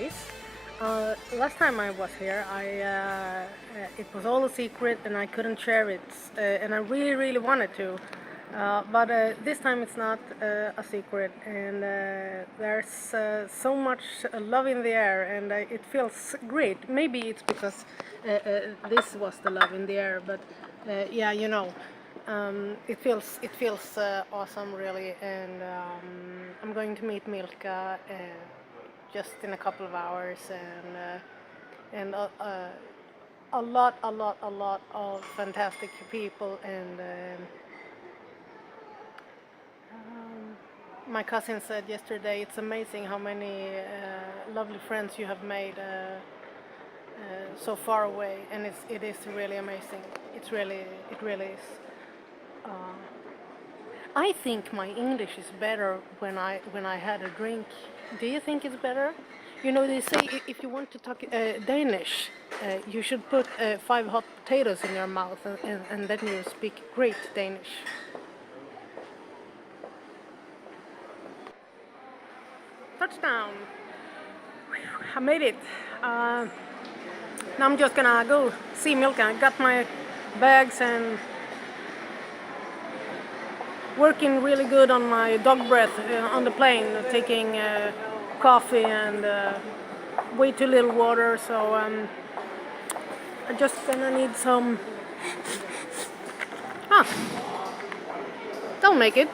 days. Last time I was here, it was all a secret and I couldn't share it, and I really wanted to. But this time it's not a secret, and there's so much love in the air, and it feels great. Maybe it's because this was the love in the air, but yeah, you know, it feels awesome, really. And I'm going to meet Milka just in a couple of hours, and a lot of fantastic people, and my cousin said yesterday, it's amazing how many lovely friends you have made so far away, and it is really amazing. It really is. I think my English is better when I had a drink. Do you think it's better? You know, they say if you want to talk Danish, you should put 5 hot potatoes in your mouth, and then you speak great Danish. Touchdown! I made it. Now I'm just gonna go see Milka. I got my bags and working really good on my dog breath on the plane, taking coffee and way too little water, so I'm just gonna need some. Don't make it.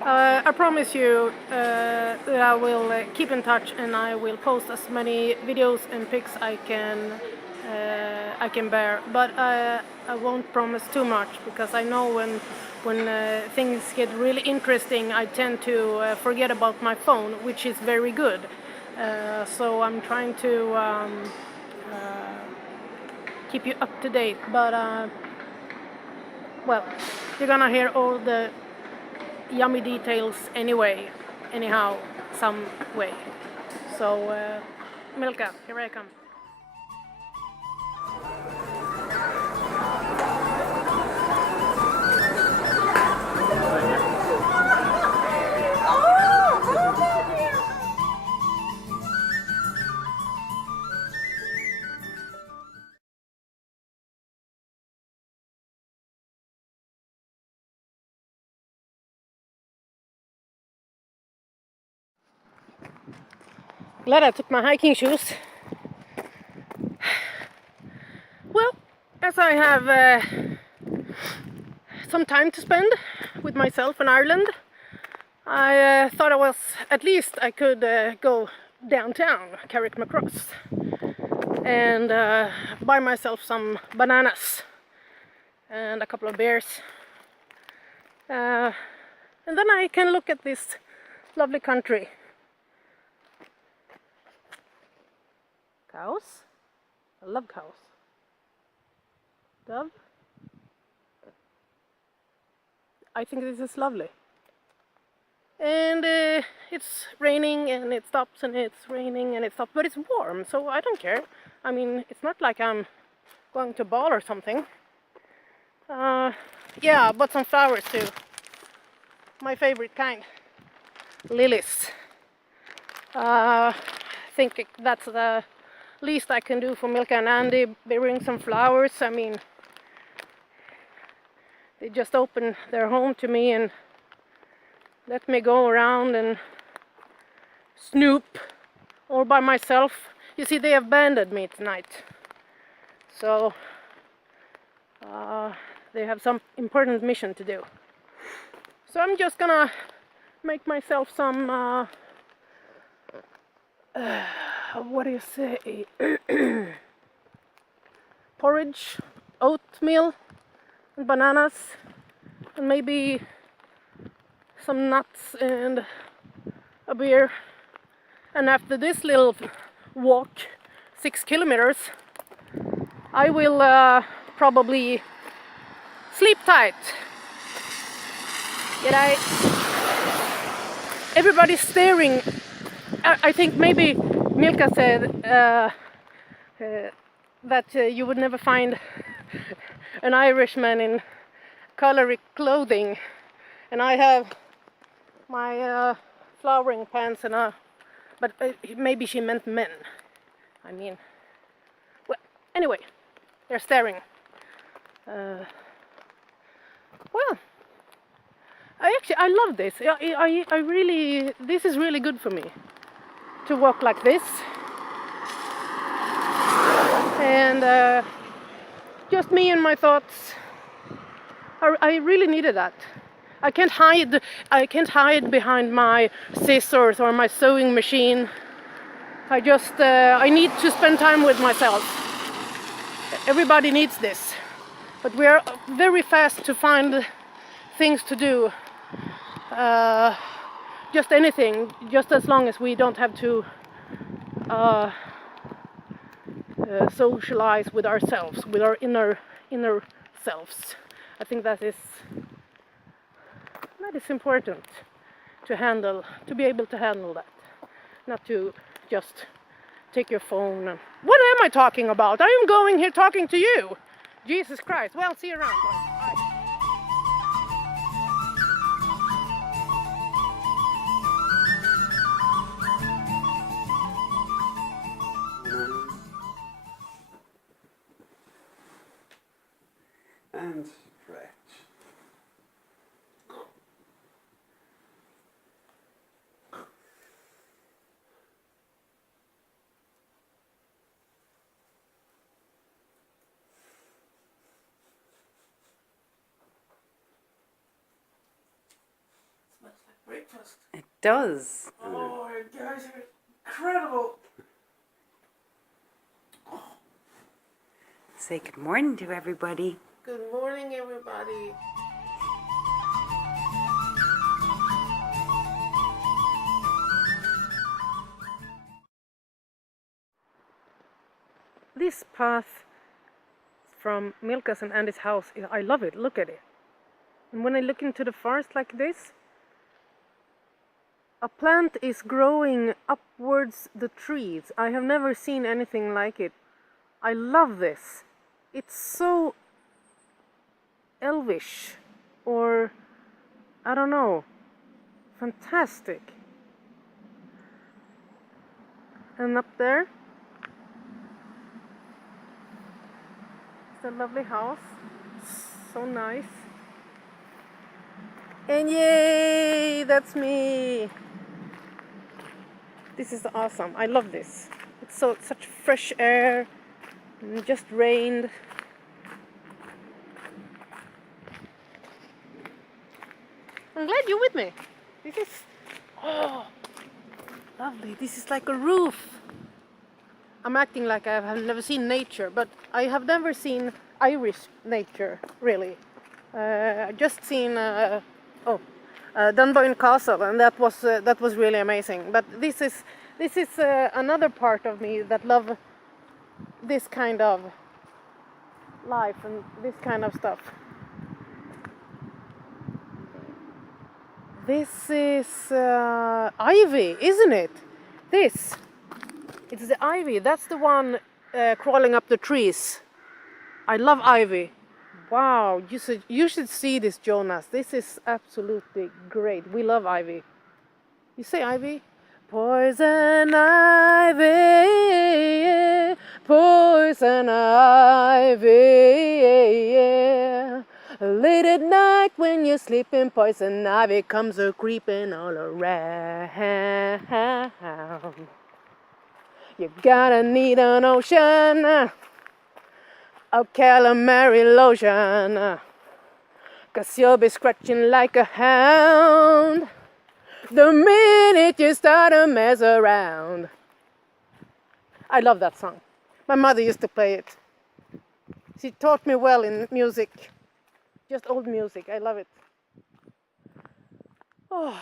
I promise you that I will keep in touch, and I will post as many videos and pics I can bear. But I won't promise too much, because I know when things get really interesting, I tend to forget about my phone, which is very good. So I'm trying to keep you up to date. But well, you're gonna hear all the yummy details anyhow, some way. So Milka, here I come. Glad I took my hiking shoes. Well, as I have some time to spend with myself in Ireland, I thought at least I could go downtown, Carrickmacross, and buy myself some bananas and a couple of beers. And then I can look at this lovely country. Cows? I love cows. Dove? I think this is lovely. And it's raining and it stops, and it's raining and it stops, but it's warm, so I don't care. I mean, it's not like I'm going to ball or something. Yeah, I bought some flowers too. My favorite kind. Lilies. I think that's the least I can do for Milka and Andy, bring some flowers. I mean, they just opened their home to me and let me go around and snoop all by myself. You see, they abandoned me tonight, so they have some important mission to do. So I'm just gonna make myself some what do you say? Porridge, oatmeal, and bananas, and maybe some nuts and a beer. And after this little walk, 6 kilometers, I will probably sleep tight. Yet everybody's staring. I think maybe Milka said that you would never find an Irishman in colored clothing, and I have my flowering pants and a But maybe she meant men. I mean, well, anyway, they're staring. Well, I love this. I really, this is really good for me to walk like this. And just me and my thoughts. I really needed that. I can't hide behind my scissors or my sewing machine. I need to spend time with myself. Everybody needs this. But we are very fast to find things to do. Just anything, just as long as we don't have to socialize with ourselves, with our inner selves. I think that is important to handle, to be able to handle that, not to just take your phone and what am I talking about? I am going here talking to you. Jesus Christ. Well, see you around. Bye. And stretch. Smells like breakfast. It does. Oh, you guys are incredible. Say good morning to everybody. Good morning, everybody. This path from Milka's and Andy's house, I love it. Look at it. And when I look into the forest like this, a plant is growing upwards the trees. I have never seen anything like it. I love this. It's so elvish, or I don't know, fantastic. And up there, it's a lovely house, so nice. And yay, that's me. This is awesome. I love this. It's such fresh air. And it just rained. I'm glad you're with me. This is, oh, lovely. This is like a roof. I'm acting like I have never seen nature, but I have never seen Irish nature, really. I just seen Dunboyne Castle, and that was really amazing. But this is another part of me that love this kind of life and this kind of stuff. This is ivy, isn't it? It's the ivy. That's the one crawling up the trees. I love ivy. Wow, you should see this, Jonas. This is absolutely great. We love ivy. You say ivy? Poison ivy, poison ivy, yeah. Late at night when you're sleeping, poison ivy comes a-creeping all around. You gotta need an ocean of calamari lotion, 'cause you'll be scratching like a hound the minute you start to mess around. I love that song. My mother used to play it. She taught me well in music. Just old music. I love it. Oh.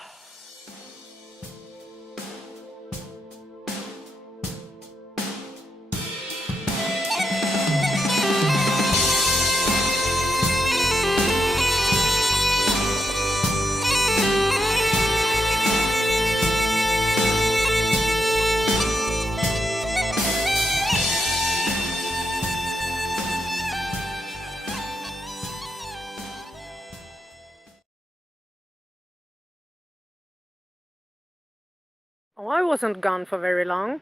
Oh, I wasn't gone for very long.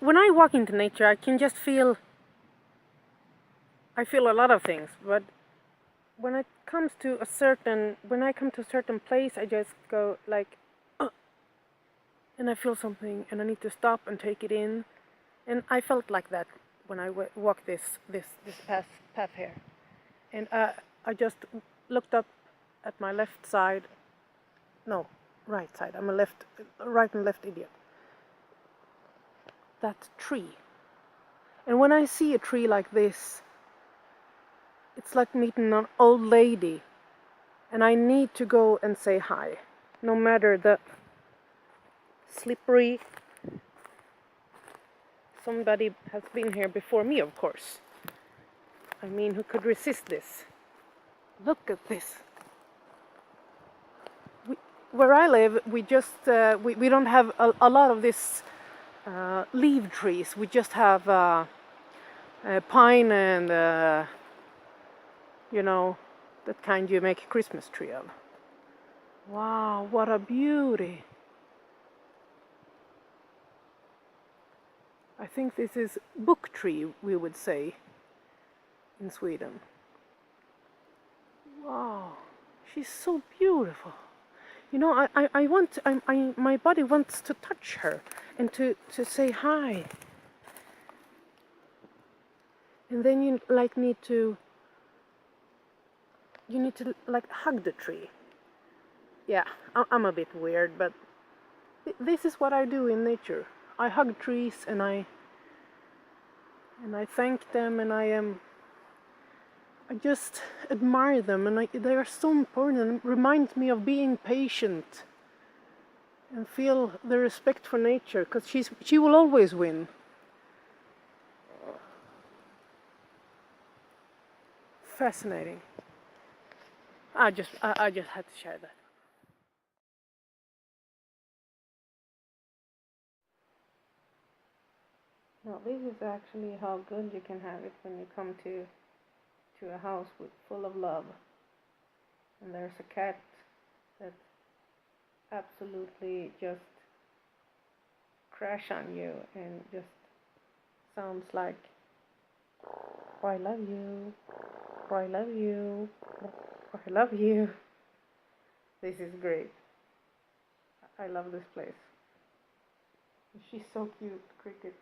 When I walk into nature, I can just feel. I feel a lot of things, but when it comes to when I come to a certain place, I just go like, and I feel something, and I need to stop and take it in, and I felt like that when I walked this path here, and I just looked up at my left side, no, right side. I'm a right and left idiot. That tree, and when I see a tree like this, it's like meeting an old lady, and I need to go and say hi, no matter the slippery. Somebody has been here before me, of course. I mean, who could resist this? Look at this. Where I live, we don't have a lot of this leaf trees. We just have pine and you know, that kind you make a Christmas tree of. Wow, what a beauty. I think this is book tree, we would say, in Sweden. Wow, she's so beautiful. You know, my body wants to touch her and to say hi. And then you need to like hug the tree. Yeah, I'm a bit weird, but this is what I do in nature. I hug trees and I thank them, and I just admire them, and they are so important, and it reminds me of being patient and feel the respect for nature, because she will always win. Fascinating. I just had to share that. Now this is actually how good you can have it when you come to a house full of love, and there's a cat that absolutely just crash on you and just sounds like, oh, I love you, oh, I love you, oh, I love you. This is great. I love this place. She's so cute, Cricket.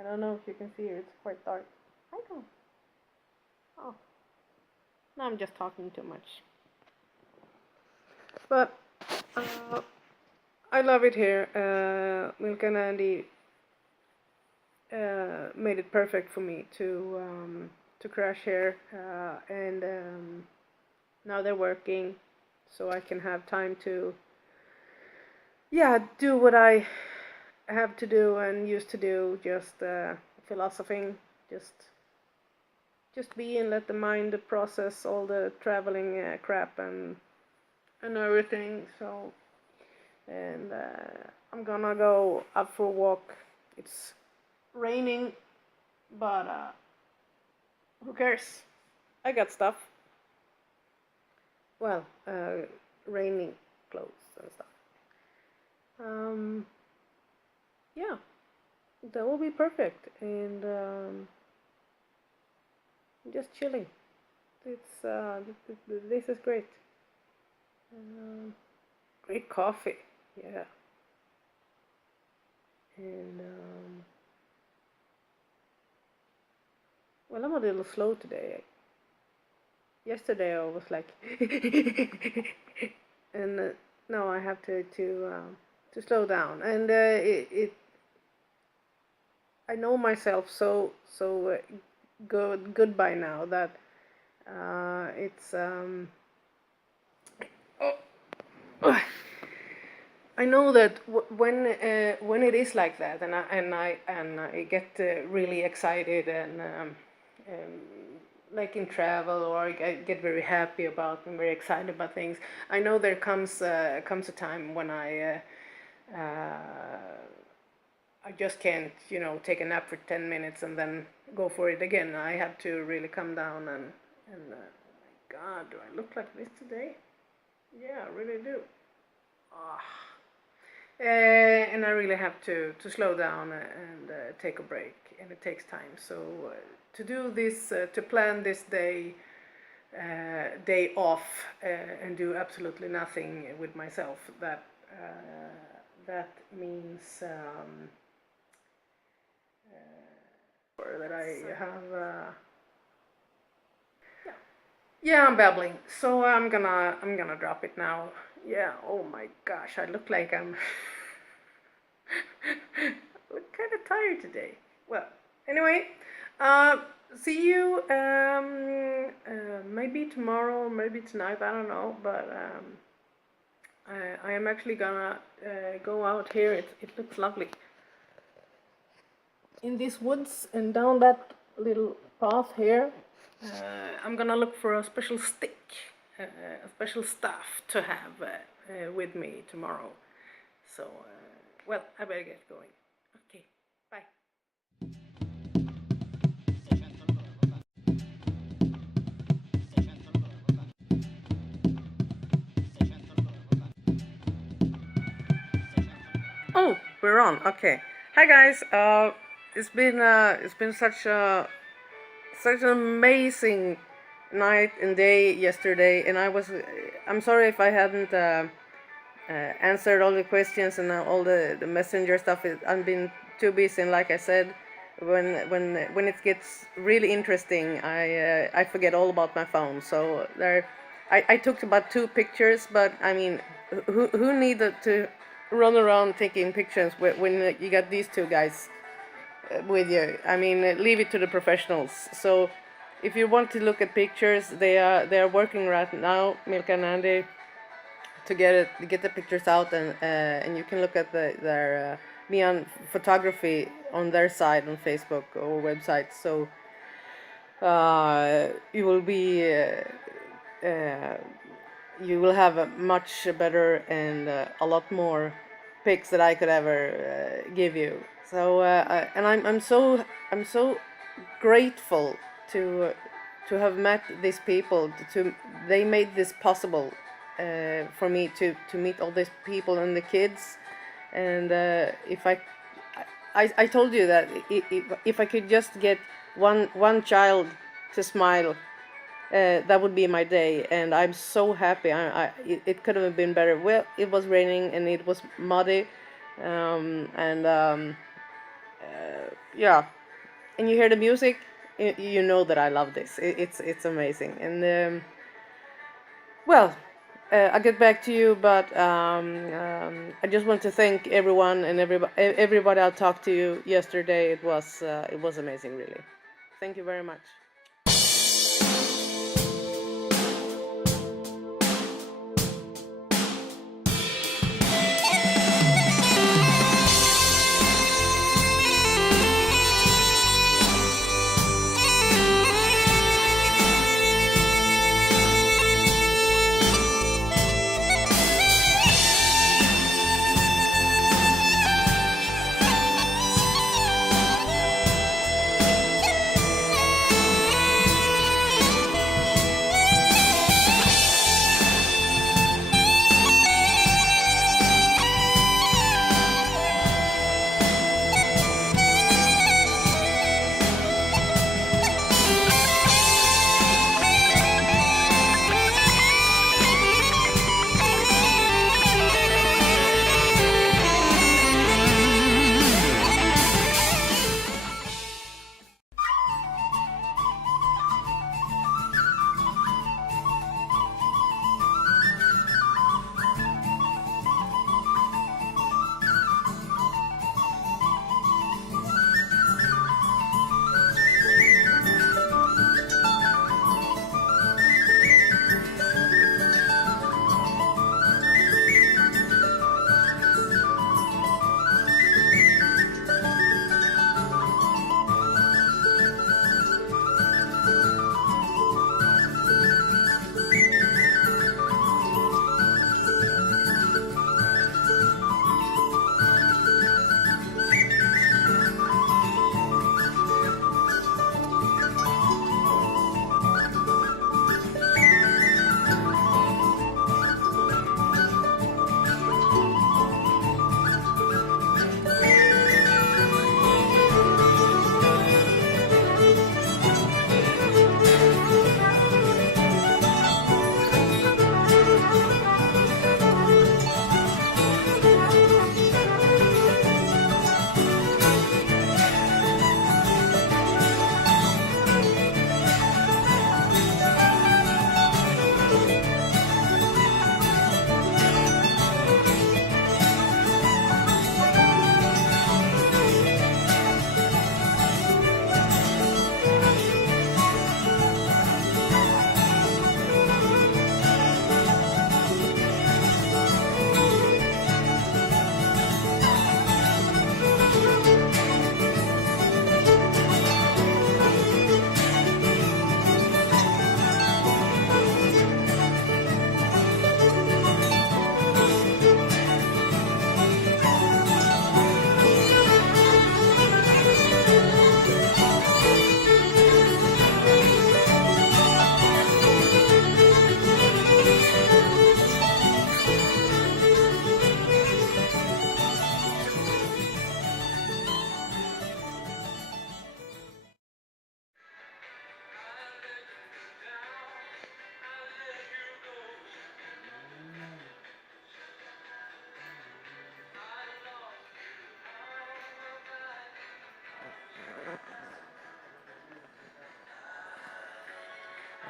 I don't know if you can see her, it's quite dark. I don't. Oh. No, I'm just talking too much. But I love it here. Milk and Andy made it perfect for me to crash here, and now they're working, so I can have time to do what I have to do and used to do, just philosophing, just be and let the mind process all the traveling crap and everything. So, and I'm gonna go out for a walk. It's raining, but who cares? I got stuff. Well, raining clothes and stuff. Yeah, that will be perfect, and just chilling. It's this is great. Great coffee, yeah. And well, I'm a little slow today. Yesterday I was like, and now I have to slow down. And I know myself so good by now that it's I know that when it is like that, and I get really excited and like in travel, or I get very happy about and very excited about things. I know there comes a time when I just can't, take a nap for 10 minutes and then go for it again. I have to really come down and my God, do I look like this today? Yeah, I really do. and I really have to slow down and take a break, and it takes time. So to do this, to plan this day off and do absolutely nothing with myself, that means that I have. Yeah, I'm babbling, so I'm gonna drop it now. Yeah. Oh my gosh, I look like I'm look kind of tired today. Well, anyway, see you maybe tomorrow, maybe tonight. I don't know, but I am actually gonna go out here. It looks lovely in these woods and down that little path here. I'm gonna look for a special stick, a special staff to have with me tomorrow. So, well, I better get going. Okay, bye. Oh, we're on. Okay. Hi guys. It's been such an amazing night and day yesterday, and I'm sorry if I hadn't answered all the questions and all the messenger stuff. I've been too busy, and like I said, when it gets really interesting, I forget all about my phone. So I took about 2 pictures, but I mean, who needed to run around taking pictures when you got these 2 guys with you? I mean, leave it to the professionals. So if you want to look at pictures, they are working right now, Milka and Andy, to get the pictures out, and you can look at their Beyond Photography on their side on Facebook or website. So you will be you will have a much better and a lot more pics that I could ever give you. So and I'm so grateful to have met these people. They made this possible for me to meet all these people and the kids. And if I told you that if I could just get one child to smile, that would be my day, and I'm so happy. It couldn't have been better. Well, it was raining and it was muddy, yeah, and you hear the music, you know that I love this. It's amazing. And well, I'll get back to you, but I just want to thank everyone and everybody I talked to you yesterday. It was amazing, really. Thank you very much.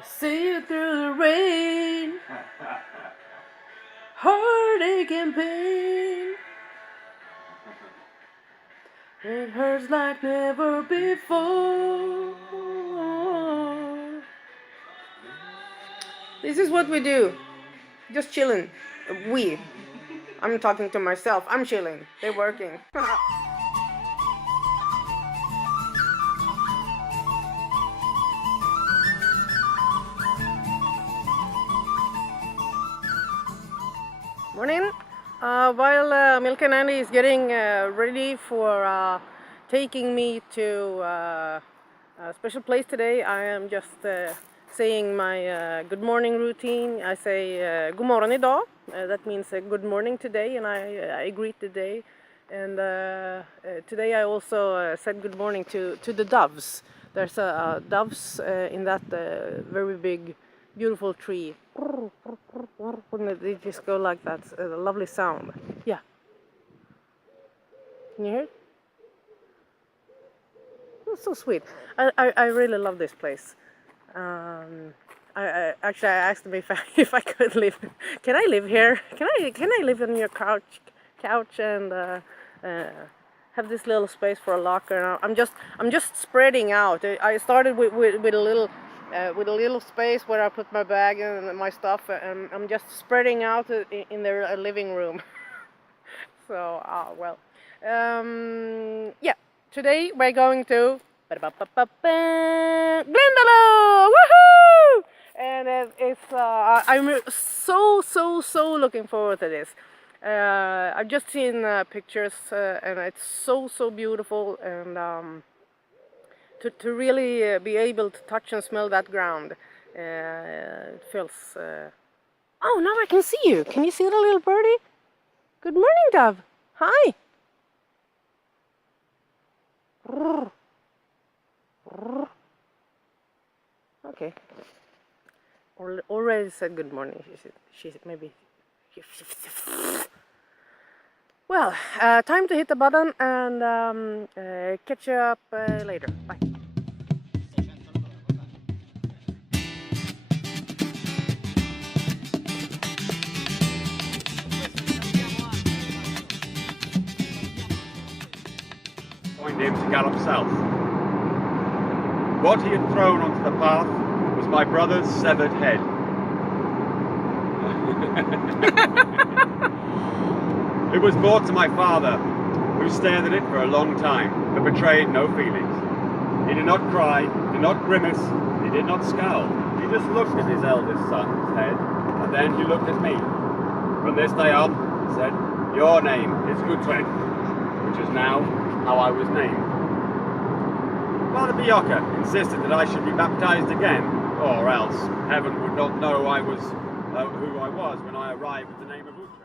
See you through the rain, heartache and pain. It hurts like never before. This is what we do. Just chilling. I'm talking to myself. I'm chilling. They're working. Morning. While Milk and Andy is getting ready for taking me to a special place today, I am just saying my good morning routine. I say god morgon idag. That means good morning today, and I greet the day. And today I also said good morning to the doves. There's doves in that very big, beautiful tree. They just go like that. A lovely sound. Yeah. Can you hear it? It's so sweet. I really love this place. I actually asked them if I could live. Can I live here? Can I live on your couch and have this little space for a locker? I'm just spreading out. I started with a little space where I put my bag and my stuff, and I'm just spreading out in their living room. So well, yeah. Today we're going to Glendalo, woohoo! And it's I'm so looking forward to this. I've just seen pictures, and it's so beautiful, and to really be able to touch and smell that ground, it feels. Oh, now I can see you. Can you see the little birdie? Good morning, dove. Hi. Okay. Already said good morning. She said maybe. Well, time to hit the button and catch you up later. Bye. Joined him to gallop south. What he had thrown onto the path was my brother's severed head. It was brought to my father, who stared at it for a long time, but betrayed no feelings. He did not cry, did not grimace, he did not scowl. He just looked at his eldest son's head, and then he looked at me. From this day on, he said, "Your name is Gudrun," which is now how I was named. Father Bioka insisted that I should be baptized again, or else heaven would not know who I was when I arrived at the name of Utrecht.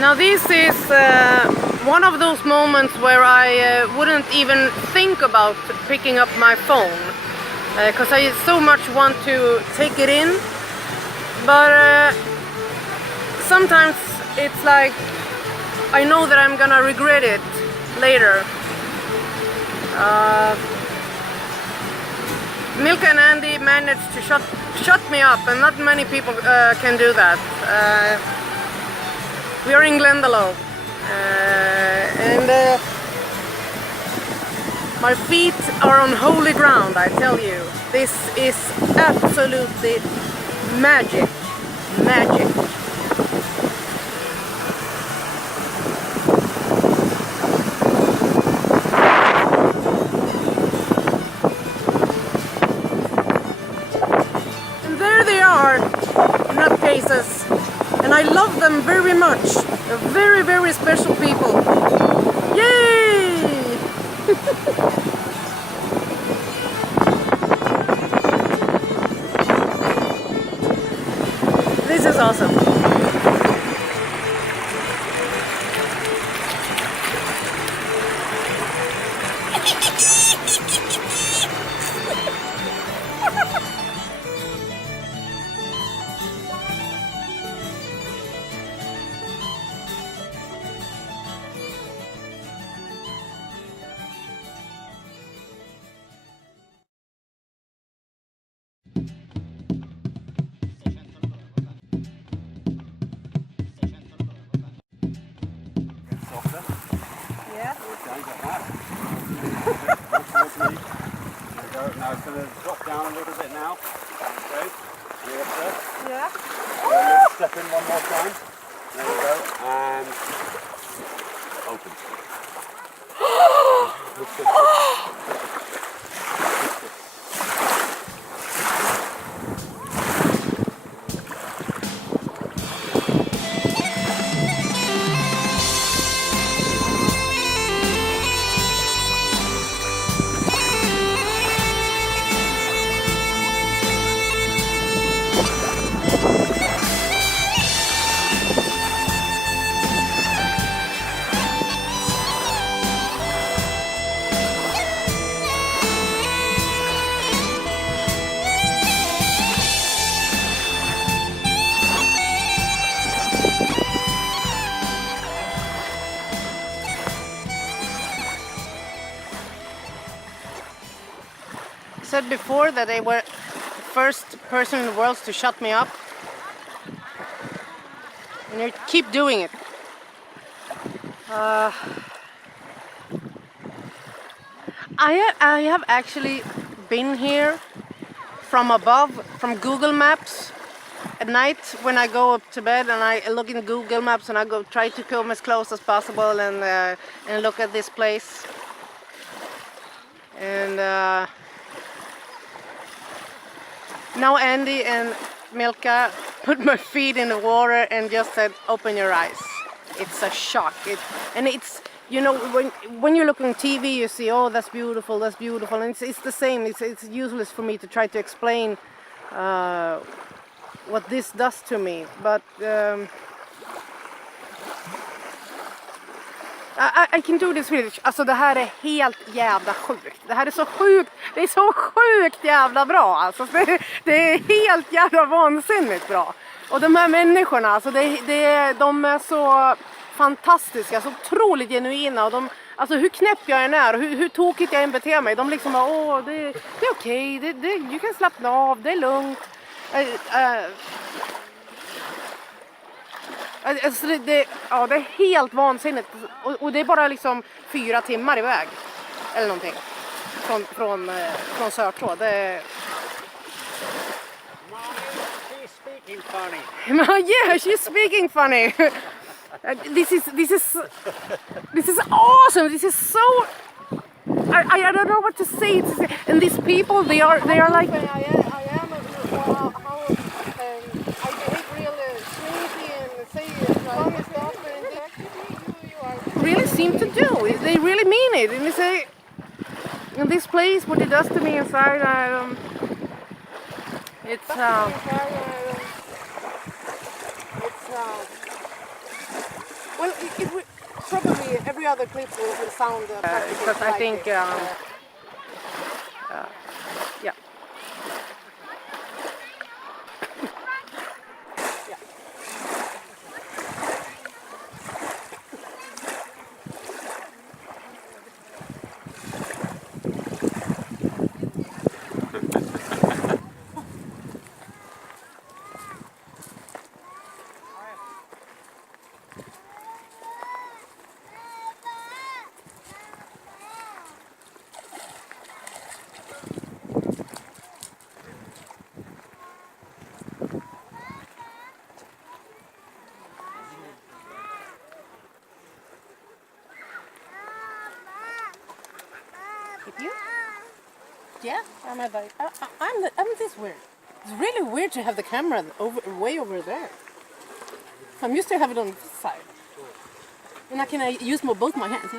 Now this is one of those moments where I wouldn't even think about picking up my phone because I so much want to take it in, but sometimes it's like I know that I'm gonna regret it later. Milka and Andy managed to shut me up, and not many people can do that. We are in Glendalo, and my feet are on holy ground, I tell you. This is absolutely magic. Magic. Now it's going to drop down a little bit now. Okay. Reassess. Yeah. Let's step in one more time. There we go. And open. Said before that they were the first person in the world to shut me up, and you keep doing it. I have actually been here from above, from Google Maps at night when I go up to bed, and I look in Google Maps and I go try to come as close as possible and look at this place. And now Andy and Milka put my feet in the water and just said, "Open your eyes." It's a shock. And it's, you know, when you look on TV, you see, "Oh, that's beautiful, that's beautiful," and it's the same. It's useless for me to try to explain what this does to me, but I can do this Swedish. Alltså det här är helt jävla sjukt. Det här är så sjukt. Det är så sjukt jävla bra. Alltså det är helt jävla vansinnigt bra. Och de här människorna, alltså de är så fantastiska, så otroligt genuina. Och alltså hur knäpp jag än är och hur tokigt jag än beter mig. De liksom bara, åh, det är okej. Du kan slappna av, det är lugnt. Alltså det är helt vansinnigt, och det är bara liksom 4 timmar iväg eller någonting från Sörtå. Det är... She's speaking funny. Yeah, she's speaking funny. This is awesome. This is so. I don't know what to say. And these people, they are like. Really seem to do. They really mean it. And they say, in this place, what it does to me inside, well, probably every other clip will sound because I think, yeah. You? Yeah, I'm this weird. It's really weird to have the camera way over there. I'm used to have it on this side. And I can use both my hands.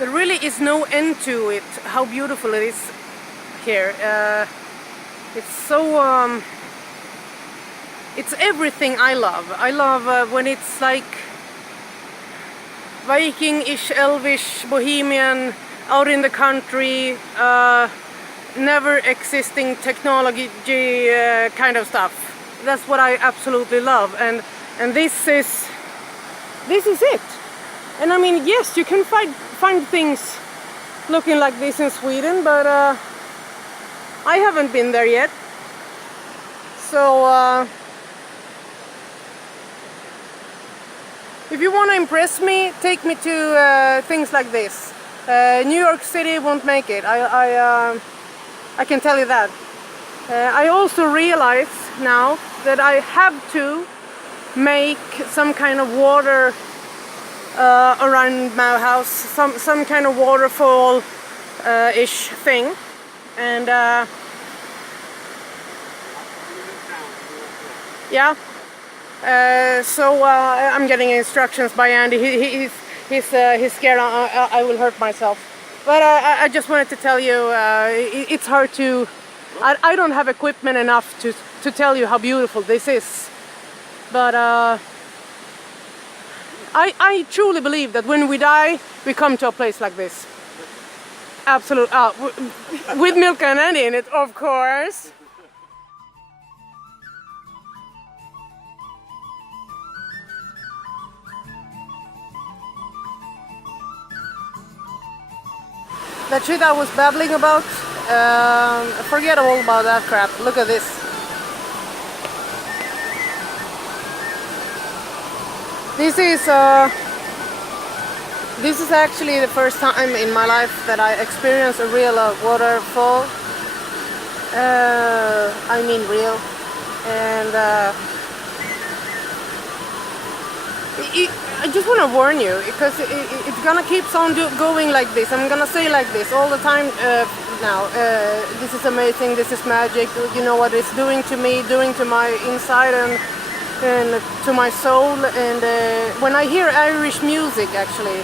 There really is no end to it, how beautiful it is here. It's so, it's everything I love. I love when it's like Viking-ish, elvish, bohemian, out in the country, never existing technology kind of stuff. That's what I absolutely love, and this is it. And I mean, yes, you can find things looking like this in Sweden, but I haven't been there yet. So if you want to impress me, take me to things like this. New York City won't make it. I can tell you that. I also realize now that I have to make some kind of water around my house, some kind of waterfall ish thing, and yeah. So I'm getting instructions by Andy. He's scared I will hurt myself. But I just wanted to tell you, it's hard to. I don't have equipment enough to tell you how beautiful this is. But I truly believe that when we die, we come to a place like this. Absolutely, with milk and Andy in it, of course. That shit I was babbling about, forget all about that crap. Look at this. This is actually the first time in my life that I experienced a real waterfall. I mean real. And I just want to warn you, because it's gonna keep on going like this. I'm gonna say like this all the time now. This is amazing, this is magic. You know what it's doing to me, doing to my inside and to my soul. And when I hear Irish music, actually,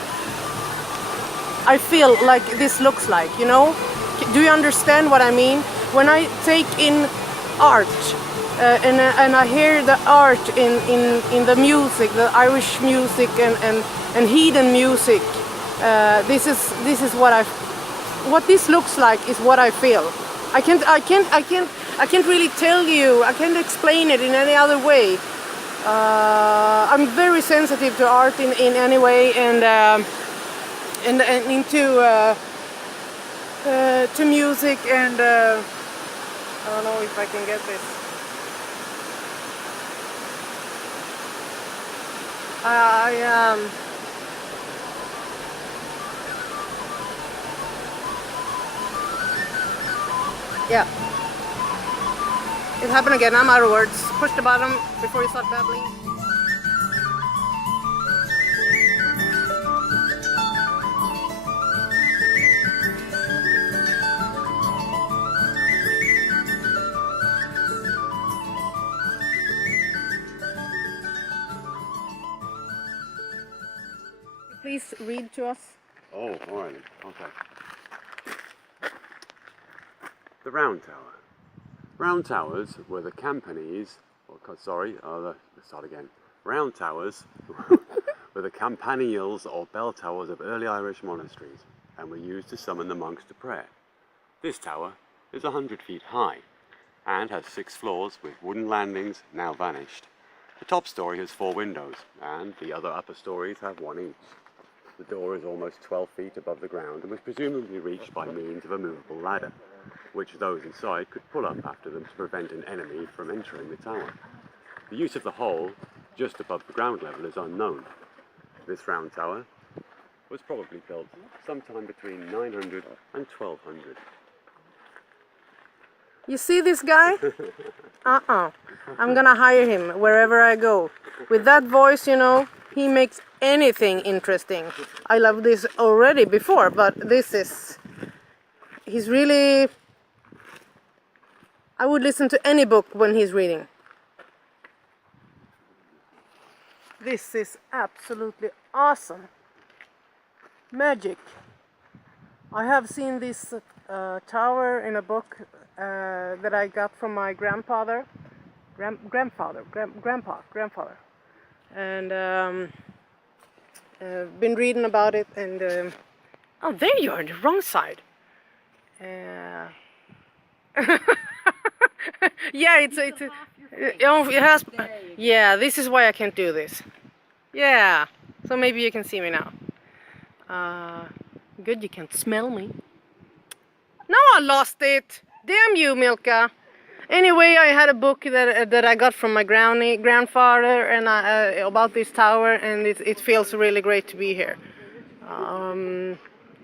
I feel like this looks like, you know? Do you understand what I mean? When I take in art, and I hear the art in the music, the Irish music and heathen music. This is what this looks like is what I feel. I can't really tell you. I can't explain it in any other way. I'm very sensitive to art in any way, and into to music, and I don't know if I can get this. Yeah. It happened again. I'm out of words. Push the button before you start babbling. Please read to us. Oh, all right. Okay. The Round Tower. Round towers were the campaniles. Let's start again. Round towers were the campaniles or bell towers of early Irish monasteries, and were used to summon the monks to prayer. This tower is 100 feet high and has 6 floors with wooden landings now vanished. The top story has 4 windows, and the other upper stories have 1 each. The door is almost 12 feet above the ground and was presumably reached by means of a movable ladder, which those inside could pull up after them to prevent an enemy from entering the tower. The use of the hole just above the ground level is unknown. This round tower was probably built sometime between 900 and 1200. You see this guy? I'm gonna hire him wherever I go. With that voice, you know, he makes anything interesting. I love this already before, but he's really, I would listen to any book when he's reading. This is absolutely awesome. Magic. I have seen this tower in a book that I got from my grandfather, and been reading about it, and Oh, there you are, the wrong side. Yeah, it has. Yeah, this is why I can't do this. Yeah, so maybe you can see me now. Good, you can't smell me. No, I lost it. Damn you, Milka. Anyway, I had a book that I got from my grandfather, and about this tower, and it feels really great to be here.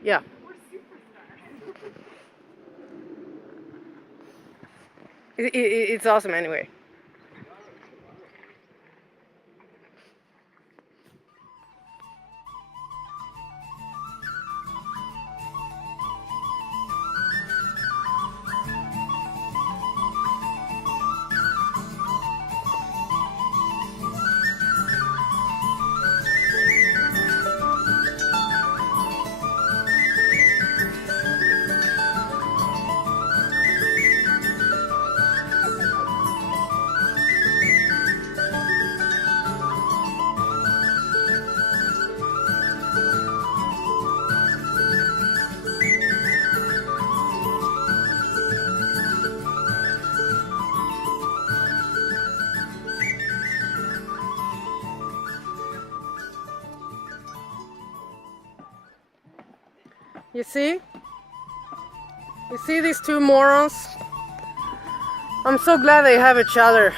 Yeah. It's awesome anyway. You see? You see these two morons? I'm so glad they have each other.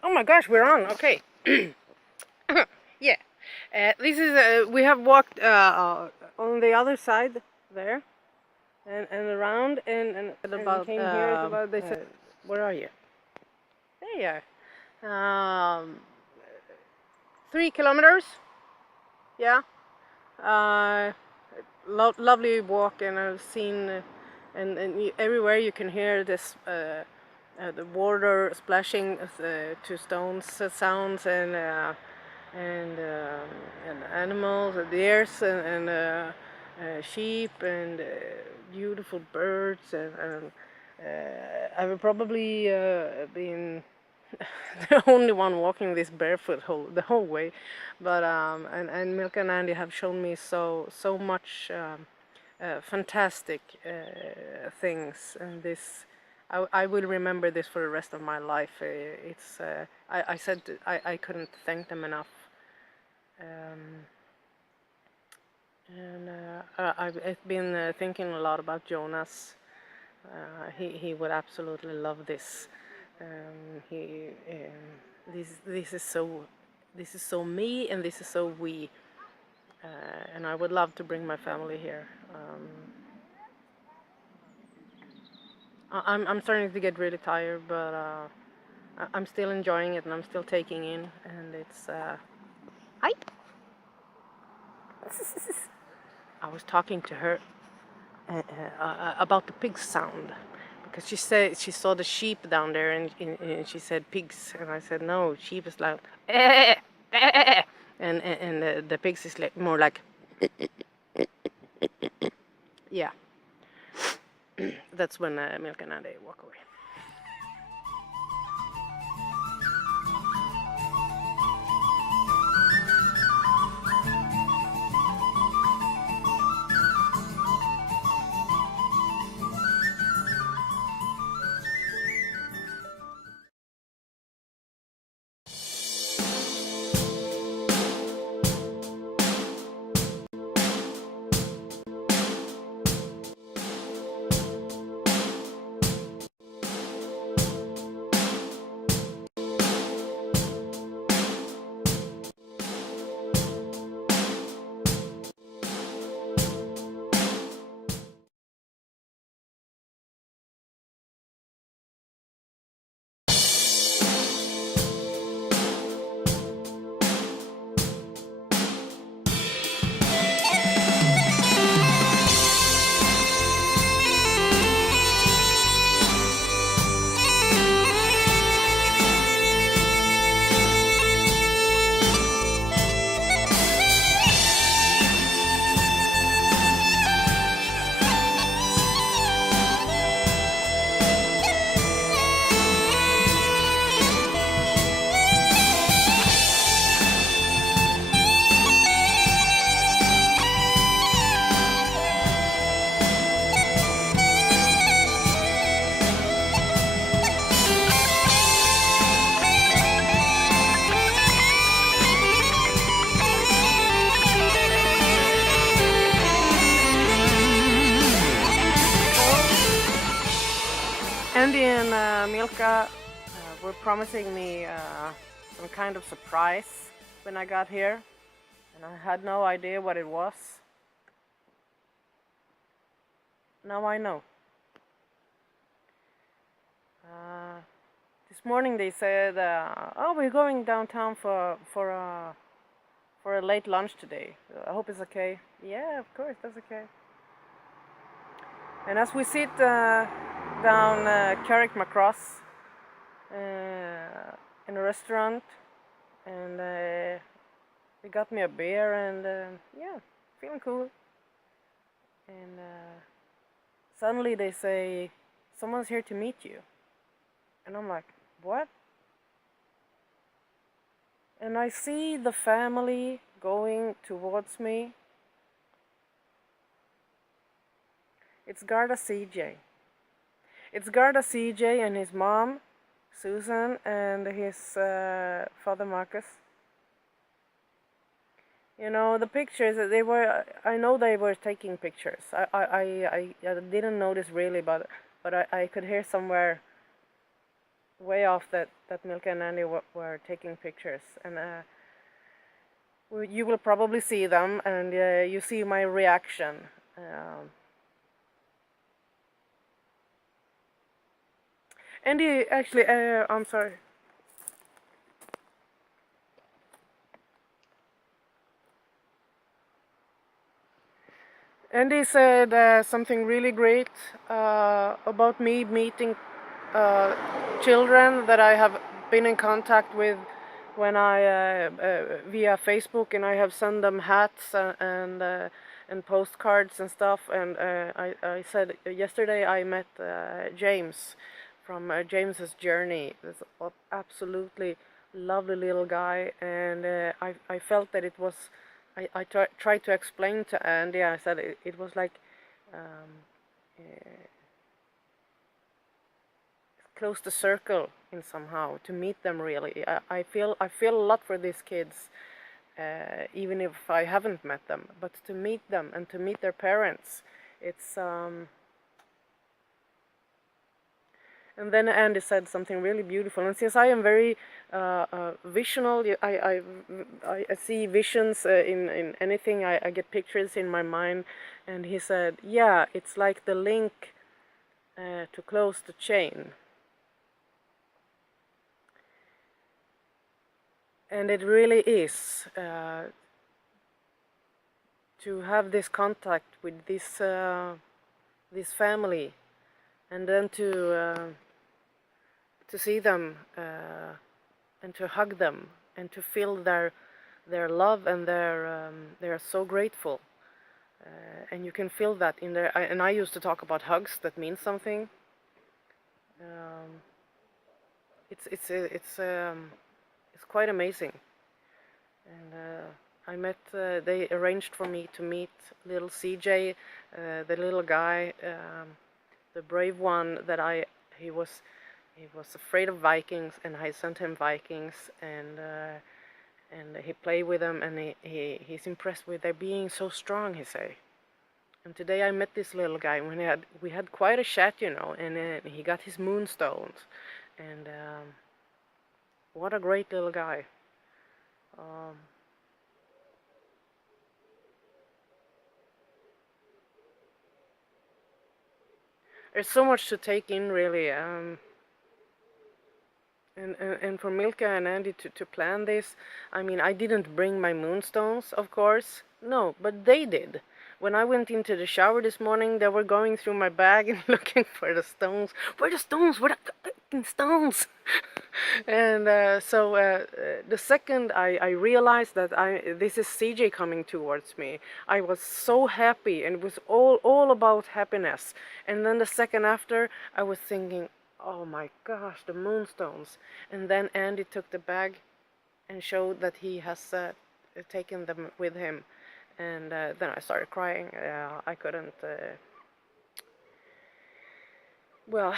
Oh my gosh, we're on. Okay. Yeah. This is we have walked on the other side there, and around and about came here. It's about they said, where are you? There you are. 3 kilometers. Yeah. Lovely walk, and I've seen, and everywhere you can hear this. The water splashing to stones sounds and animals, deers and sheep and beautiful birds and I will probably been the only one walking this barefoot the whole way, but and Milka and Andy have shown me so much fantastic things, and this. I will remember this for the rest of my life. It's I said I couldn't thank them enough, and I've been thinking a lot about Jonas. He would absolutely love this. This is so me, and this is so we, and I would love to bring my family here. I'm starting to get really tired, but I'm still enjoying it, and I'm still taking in, and it's hi. I was talking to her about the pig sound, because she said she saw the sheep down there, and she said pigs, and I said no, sheep is loud, and the pigs is like more like yeah. That's when Milka and Andy walk away. Andy and Milka were promising me some kind of surprise when I got here, and I had no idea what it was. Now I know. This morning they said, "Oh, we're going downtown for a late lunch today. I hope it's okay." Yeah, of course, that's okay. And as we sit down Carrick Macross in a restaurant, and they got me a beer, and yeah, feeling cool. And suddenly they say, "Someone's here to meet you." And I'm like, "What?" And I see the family going towards me. It's Garda CJ. It's Garda CJ and his mom, Susan, and his father, Marcus. You know, the pictures, I know they were taking pictures. I didn't notice really, but I could hear somewhere way off that Milka and Andy were taking pictures. And you will probably see them, and you see my reaction. Andy, actually, I'm sorry. Andy said something really great about me meeting children that I have been in contact with when I via Facebook, and I have sent them hats and postcards and stuff. And I said yesterday I met James from James's Journey. This absolutely lovely little guy, and I felt that it was. I tried to explain to Andy. I said it was like close the circle in somehow to meet them. Really, I feel a lot for these kids, even if I haven't met them. But to meet them and to meet their parents, it's. And then Andy said something really beautiful. And since I am very visional, I see visions in anything. I get pictures in my mind. And he said, "Yeah, it's like the link to close the chain." And it really is to have this contact with this family, and then to see them and to hug them and to feel their love, and they are so grateful, and you can feel that in their. And I used to talk about hugs that mean something. It's quite amazing. And I met. They arranged for me to meet little CJ, the little guy, the brave one that he was afraid of Vikings, and I sent him Vikings, and he played with them, and he's impressed with their being so strong, he say. And today I met this little guy, and we had quite a chat, you know, and he got his moonstones, and what a great little guy. There's so much to take in, really. And for Milka and Andy to plan this, I mean, I didn't bring my moonstones, of course. No, but they did. When I went into the shower this morning, they were going through my bag and looking for the stones. Where are the stones? Where are the fucking stones? And so the second I realized that this is CJ coming towards me, I was so happy, and it was all about happiness. And then the second after, I was thinking, oh my gosh, the moonstones. And then Andy took the bag and showed that he has taken them with him. And then I started crying. I couldn't. Well,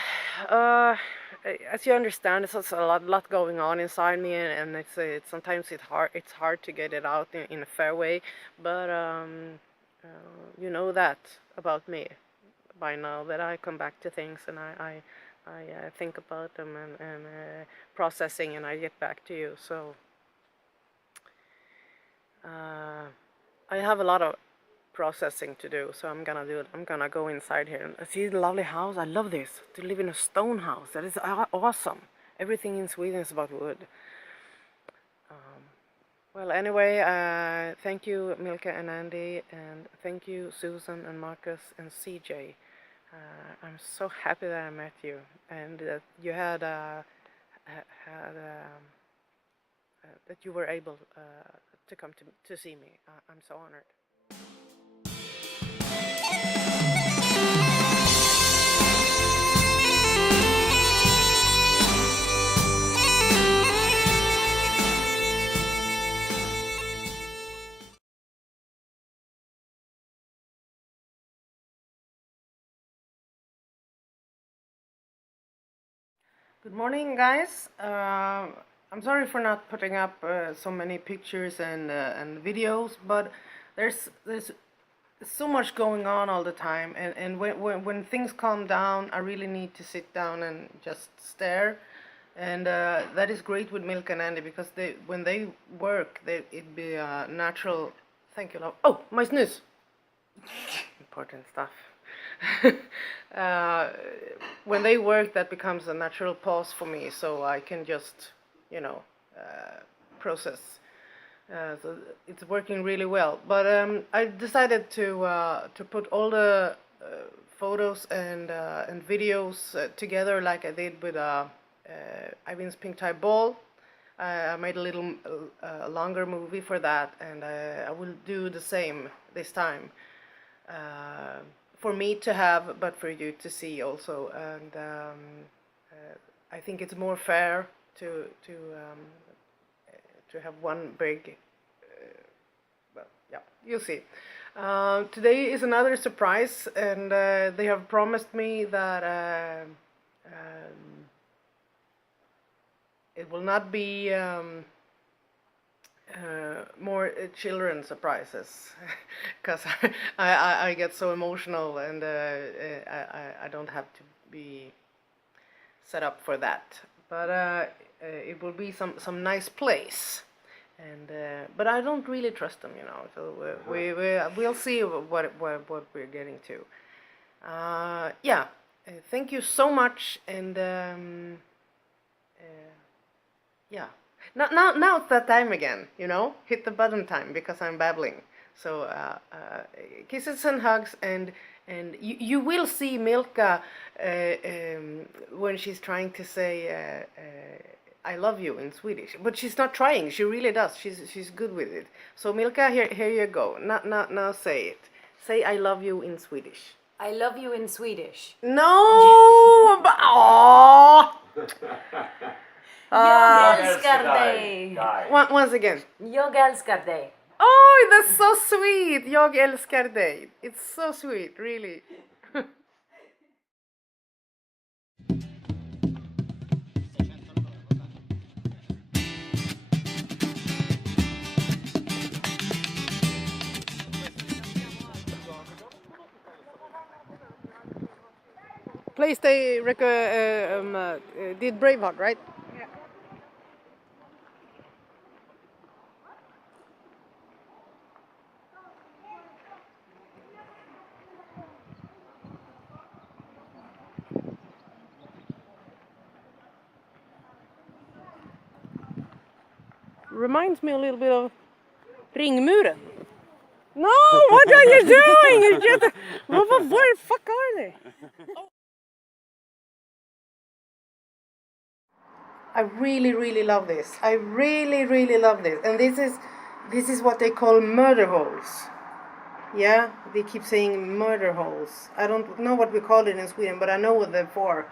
as you understand, it's a lot going on inside me, and it's sometimes it's hard to get it out in a fair way. But you know that about me by now, that I come back to things, and I think about them and processing, and I get back to you. So I have a lot of processing to do, so I'm gonna do it. I'm gonna go inside here and see the lovely house. I love this, to live in a stone house. That is awesome. Everything in Sweden is about wood. Well, anyway, thank you, Milka and Andy, and thank you, Susan and Marcus and CJ. I'm so happy that I met you, and that you had that you were able to come to see me. I'm so honored. Good morning, guys. I'm sorry for not putting up so many pictures and videos, but there's so much going on all the time, and when things calm down, I really need to sit down and just stare, and that is great with Milk and Andy, because when they work, it'd be natural. Thank you, love. Oh, my snooze. Important stuff. When they work, that becomes a natural pause for me, so I can just, process. So it's working really well. But I decided to put all the photos and videos together, like I did with Irene's Pink Tie Ball. I made a little longer movie for that, and I will do the same this time. For me to have, but for you to see also, and I think it's more fair to have one big. Well, yeah, you'll see. Today is another surprise, and they have promised me that it will not be more children surprises, because I get so emotional, and I don't have to be set up for that. But it will be some nice place, and but I don't really trust them, So we'll see what we're getting to. Yeah, thank you so much, and yeah. Now it's that time again, hit the button time, because I'm babbling. So kisses and hugs, and you will see Milka when she's trying to say I love you in Swedish, but she's not trying. She really does. She's good with it. So Milka, here you go. Now say it. Say I love you in Swedish. I love you in Swedish. No, but aww. Jag älskar dig. Once again. Jag älskar dig. Oh, that's so sweet. Jag älskar dig. It's so sweet, really. Place they did Braveheart, right? Yeah. Reminds me a little bit of Ringmuren. No, what are you doing? You just, where the fuck are they? I really love this. I really love this. And this is what they call murder holes. Yeah, they keep saying murder holes. I don't know what we call it in Sweden, but I know what they're for.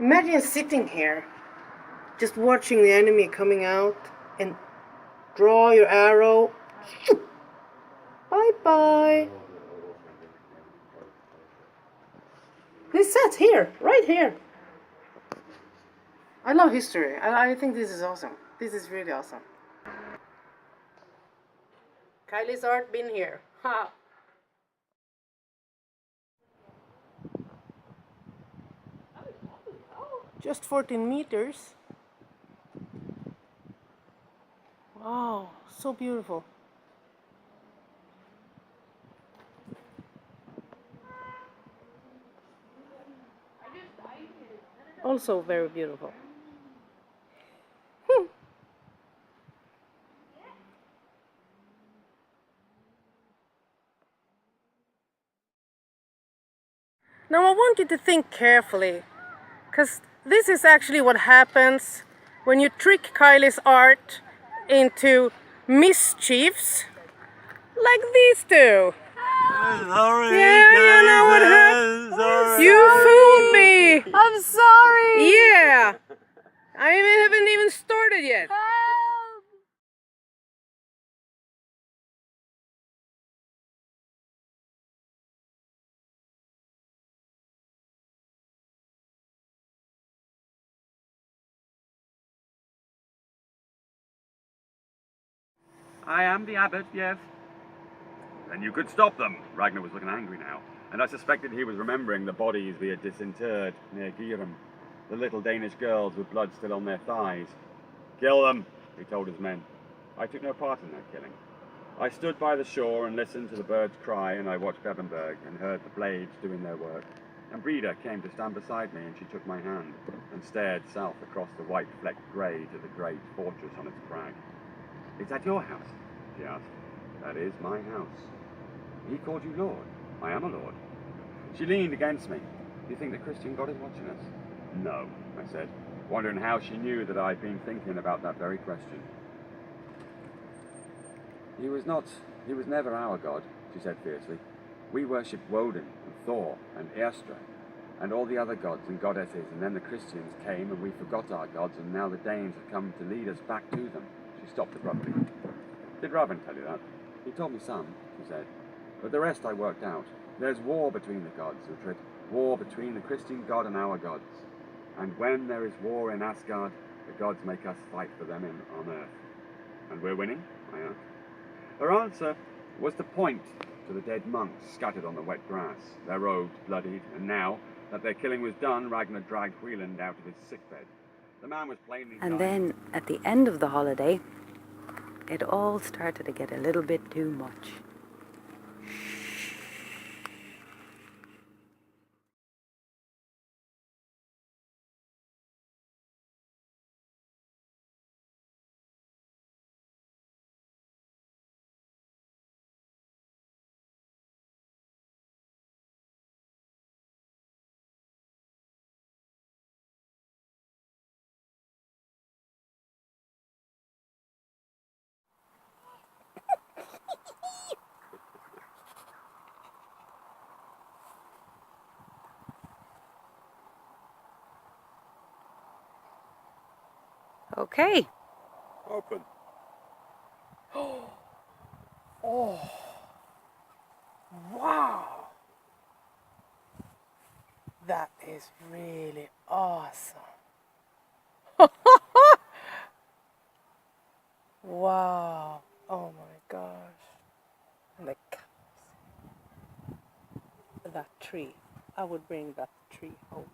Imagine sitting here, just watching the enemy coming out, and draw your arrow. Bye bye. This sat here, right here. I love history. I think this is awesome. This is really awesome. KAJLiSart been here. Ha. Just 14 meters. Wow, so beautiful. Also very beautiful. Now I want you to think carefully, because this is actually what happens when you trick KAJLiSart into mischiefs like these two. Sorry, Yeah, you know what happened? sorry. You fooled me! I'm sorry. Yeah! I haven't even started yet. I am the abbot, yes. Then you could stop them. Ragnar was looking angry now, and I suspected he was remembering the bodies we had disinterred near Girum, the little Danish girls with blood still on their thighs. Kill them, he told his men. I took no part in that killing. I stood by the shore and listened to the birds cry, and I watched Bebenberg and heard the blades doing their work. And Breda came to stand beside me, and she took my hand and stared south across the white-flecked grey to the great fortress on its crag. "Is that your house?" she asked. "That is my house." "He called you Lord." "I am a Lord." She leaned against me. "Do you think the Christian God is watching us?" "No," I said, wondering how she knew that I'd been thinking about that very question. He was never our God," she said fiercely. "We worshipped Woden and Thor and Erstra and all the other gods and goddesses, and then the Christians came and we forgot our gods, and now the Danes have come to lead us back to them." She stopped abruptly. "Did Raven tell you that?" "He told me some," she said, "but the rest I worked out. There's war between the gods, Uhtred. War between the Christian god and our gods. And when there is war in Asgard, the gods make us fight for them on Earth." "And we're winning?" I asked. Her answer was to point to the dead monks scattered on the wet grass, their robes bloodied, and now that their killing was done, Ragnar dragged Wieland out of his sickbed. The man was plainly And dying. then at the end of the holiday, it all started to get a little bit too much. Okay. Open. Wow! That is really awesome. Wow! Oh my gosh! And the cows. That tree. I would bring that tree home.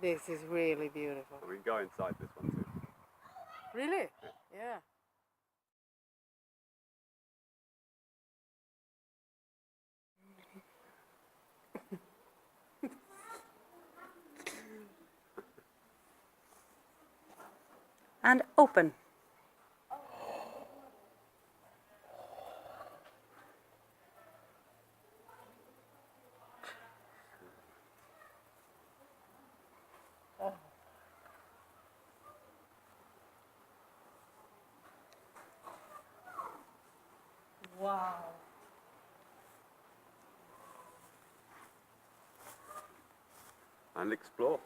This is really beautiful. We can go inside this one too. Really? Yeah. And open. Wow. And explore.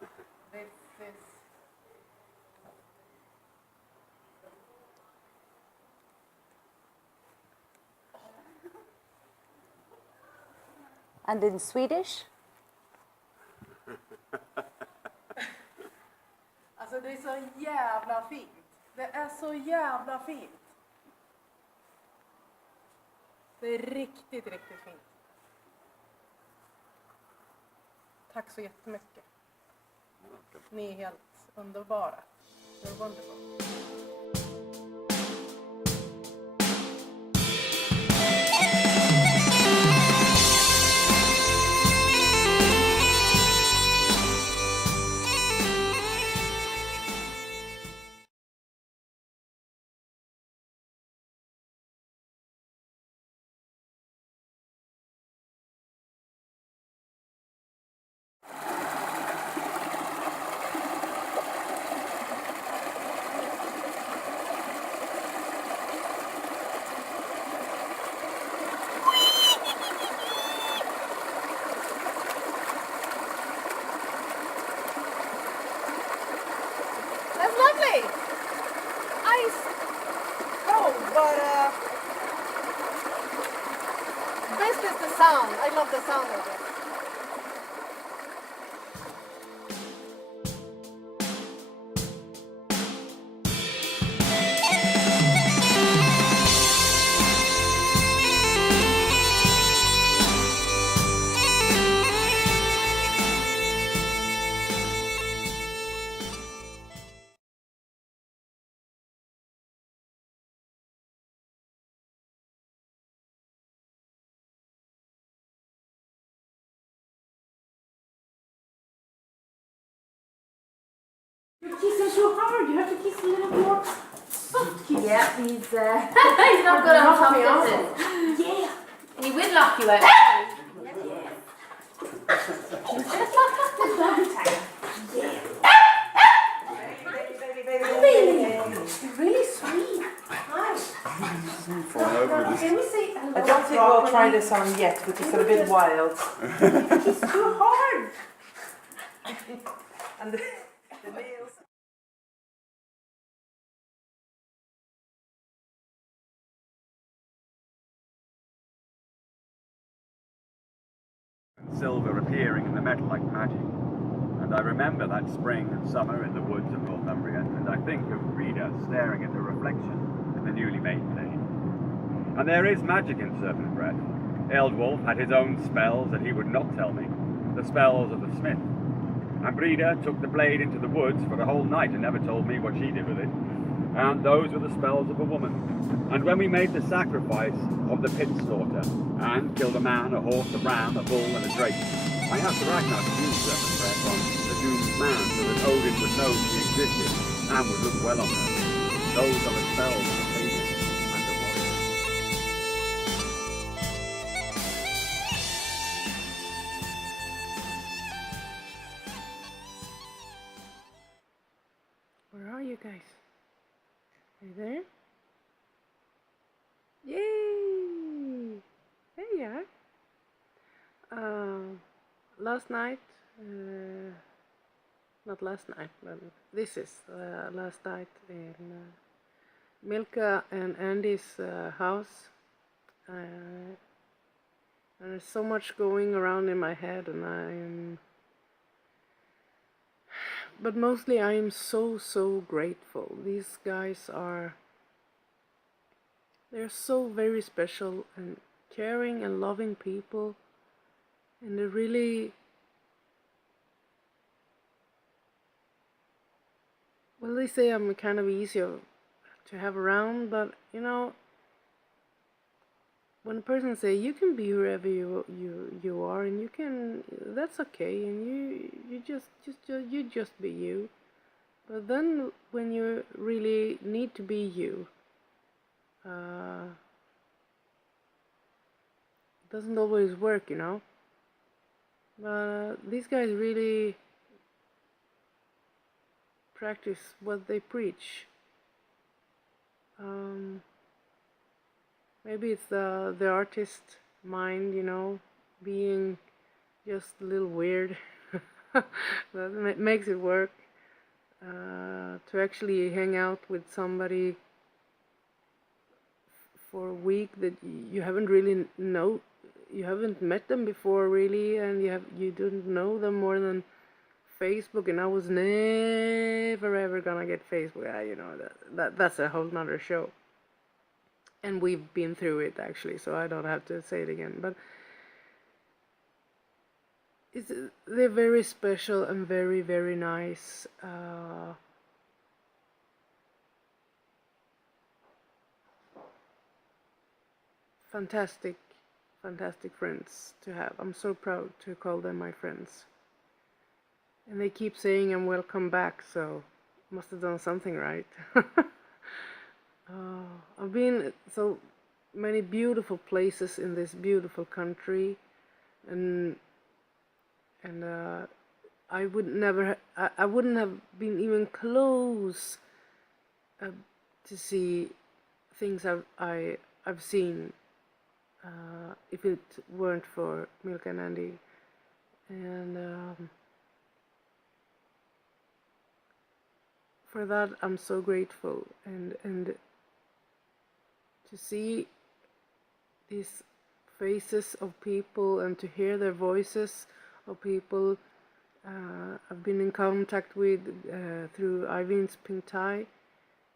This is And in Swedish? Alltså det är så jävla fint. Det är så jävla fint. Det är riktigt, riktigt fint. Tack så jättemycket. Ni är helt underbara. You're wonderful. That's lovely! Ice! Cold, but best is the sound. I love the sound of it. You're kissing so hard, you have to kiss a little more soft kiss. Yeah, he's he's not good on soft kisses. Yeah. He will lock you out. Doggy time. Yeah. Really? You're really sweet. Hi. Can we say hello? I don't think we'll try this on yet because it's a bit wild. Kiss too hard. And the nails. Silver appearing in the metal like magic. And I remember that spring and summer in the woods of Northumbria, and I think of Rita staring at her reflection in the newly made plane. And there is magic in serpent breath. Ealdwulf had his own spells that he would not tell me, the spells of the smith. And Brida took the blade into the woods for a whole night and never told me what she did with it. And those were the spells of a woman. And when we made the sacrifice of the pit slaughter, and killed a man, a horse, a ram, a bull, and a drake, I asked Ragnar to use serpent breath on the doomed man so that Odin would know she existed and would look well on her. Those are the spells of the pagan and the warrior. Where are you guys? Are you there? Yay! There you are. Last night, not last night, but this is last night in Milka and Andy's house. There's so much going around in my head, and but mostly I am so grateful. These guys they're so very special and caring and loving people, and they're really, well, they say I'm kind of easy to have around, but you know, when a person say you can be whoever you are, and you can, that's okay, and you just be you. But then when you really need to be you, it doesn't always work, you know. But these guys really practice what they preach. Maybe it's the artist mind, you know, being just a little weird that makes it work. To actually hang out with somebody for a week that you haven't really you haven't met them before really, and you didn't know them more than Facebook, and I was never ever gonna get Facebook. You know, that's a whole nother show, and we've been through it actually, so I don't have to say it again. But they're very special and very, very nice. Fantastic, fantastic friends to have. I'm so proud to call them my friends. And they keep saying I'm welcome back, so must have done something right. I've been so many beautiful places in this beautiful country, and I would never, I wouldn't have been even close to see things I've seen if it weren't for Milka and Andy. And for that I'm so grateful, and to see these faces of people and to hear their voices of people I've been in contact with through Ireland's pink tie,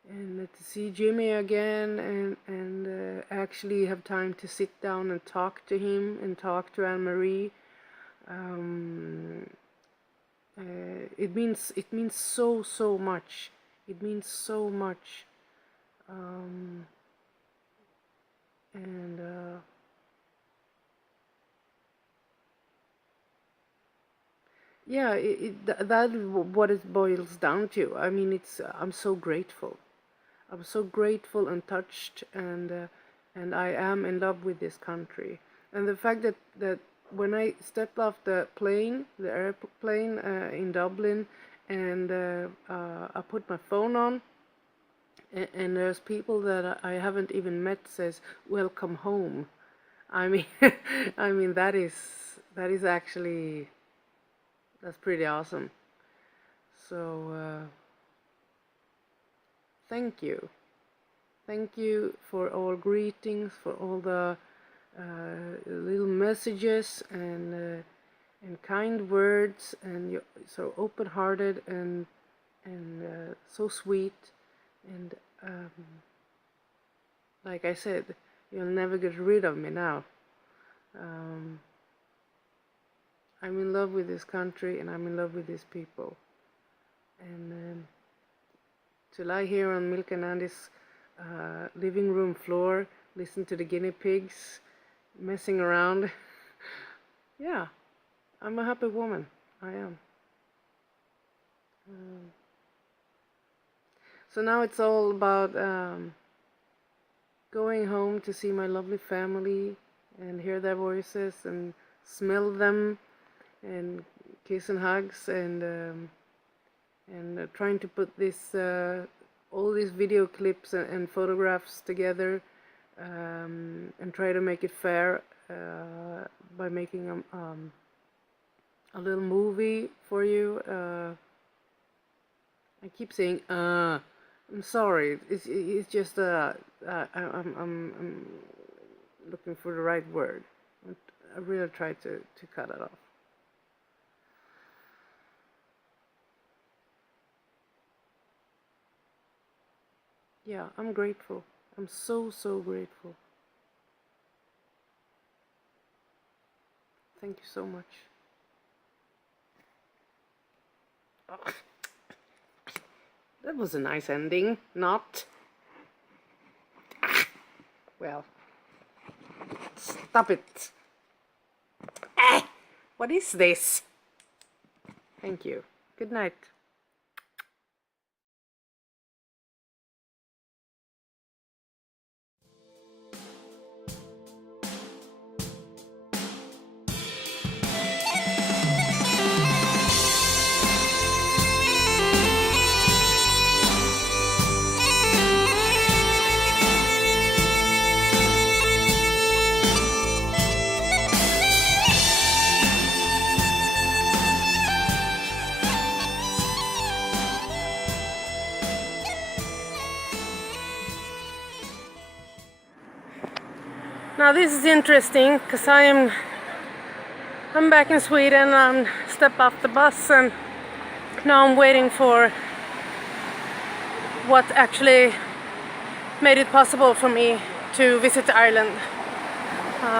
and to see Jimmy again and actually have time to sit down and talk to him and talk to Anne-Marie. It means so much. It means so much. And yeah, that what it boils down to. I mean, I'm so grateful. I'm so grateful and touched, and I am in love with this country. And the fact that when I stepped off the airplane in Dublin, and I put my phone on, and there's people that I haven't even met says welcome home. I mean, I mean that is actually, that's pretty awesome. So thank you for all greetings, for all the little messages and kind words, and you're so open-hearted and so sweet, and like I said, you'll never get rid of me now. I'm in love with this country, and I'm in love with these people, and to lie here on Milk and Andy's living room floor, listen to the guinea pigs messing around. Yeah, I'm a happy woman. I am. So now it's all about going home to see my lovely family and hear their voices and smell them and kiss and hugs, and trying to put this all these video clips and photographs together, and try to make it fair by making a little movie for you. I keep saying I'm sorry. It's just I'm looking for the right word. I really tried to cut it off. Yeah, I'm grateful. I'm so grateful. Thank you so much. Oh. That was a nice ending, not? Well, stop it. What is this? Thank you. Good night. Now this is interesting because I'm back in Sweden. I'm stepped off the bus, and now I'm waiting for what actually made it possible for me to visit Ireland.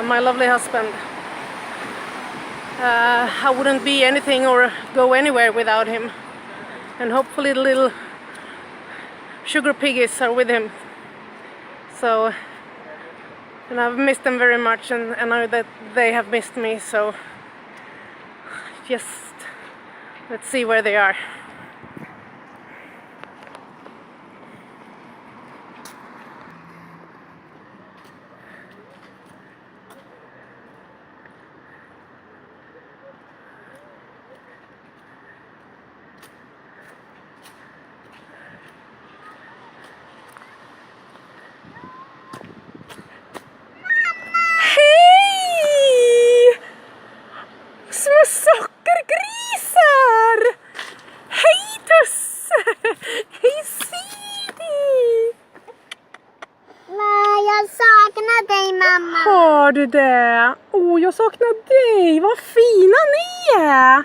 My lovely husband. I wouldn't be anything or go anywhere without him. And hopefully the little sugar piggies are with him. So, and I've missed them very much, and I know that they have missed me, so just let's see where they are. Små sockergrisar! Hej Tusse! Hej Sidi! Jag saknar dig, mamma. Har du det? Åh, jag saknar dig! Vad fina ni är!